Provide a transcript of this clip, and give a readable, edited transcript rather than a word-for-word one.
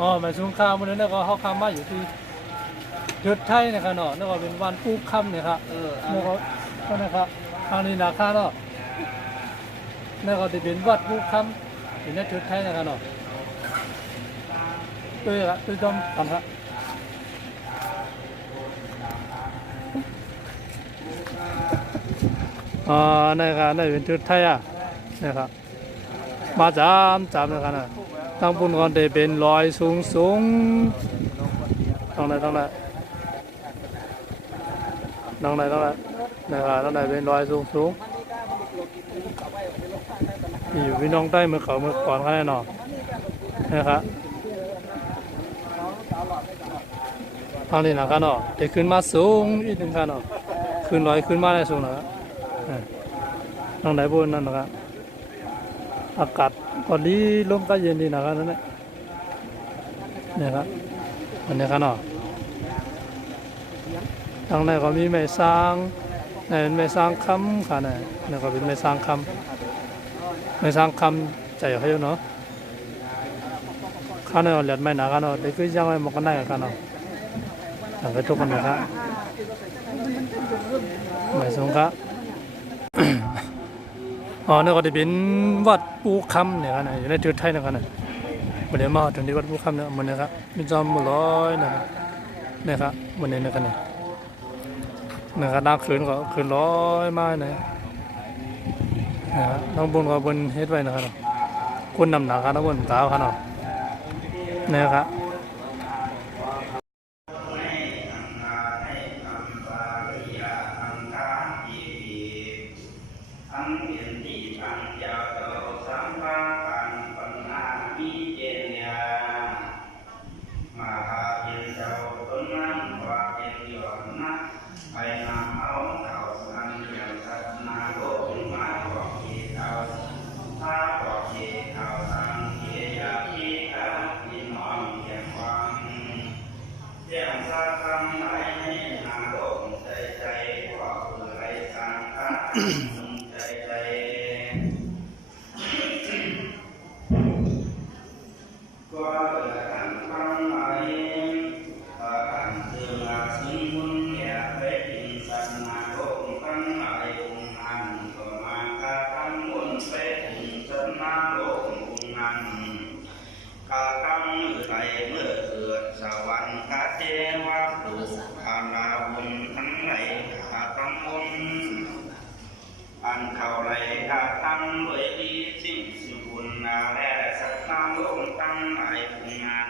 อ๋อหมายสงครามวันนั้นก็เขาคำว่าอยู่ที่เทิดไทยนะครับเนาะนั่นก็เป็นวันปูค่ำเนี่ยครับนั่นก็นะครับทางนี้นาคาเนาะนั่นก็จะเป็นวัดปูค่ำอยู่ในเทิดไทยนะครับเนาะตัวจอมกันครับนี่ครับนี่เป็นเทิดไทยอ่ะนะครับมาจำนะครับนะตั้งปุ่นก่อนจะเป็นรอยสูงต้องไหนนะครับต้องไหนเป็นรอยสูงอยู่พี่น้องใต้เมื่อเขาเมื่อก่อนกันแน่นอนนะครับทางนี้นะครับเนาะเด็กขึ้นมาสูงอีกหนึ่งครับเนาะขึ้นลอยขึ้นมาได้สูงนะครับทางไหนบนนั่นนะครับอากาศก็ดีลมก็เย็นดีนะครับนั่นแหละเนี่ยครับอันนี้ครับเนาะทางไหนก็มีไม้สร้างเป็นไม้สร้างคำค่ะเนี่ยก็เป็นไม้สร้างคำไม้สร้างคำใจเขาอยู่เนาะข้าเนี่ยเหลือไม่หนากันเนาะเด็กก็ยังไม่หมดกันได้กันเนาะทางกระจกกันนะครับไม่สงครับอ๋อเนี่ยก็จะเป็นวัดปูคำเนี่ยกันอยู่ในเทือกไทยนะครับเนี่ยวันนี้มาถึงที่วัดปูคำเนี่ยมันนะครับมีจอมร้อยนะครับเนี่ยครับวันนี้นะครับนะครับน้ำคืนก็คืนร้อยไม้นะครับน้องบนก็บนเฮ็ดไว้นะครับคุณนำหนักครับน้องบนตาครับเนาะนะครับอันเขาไรกาตั้งด้วยดีสิ่งสุบุญนาและสัตว์ตั้งโลกตั้งหลายงาน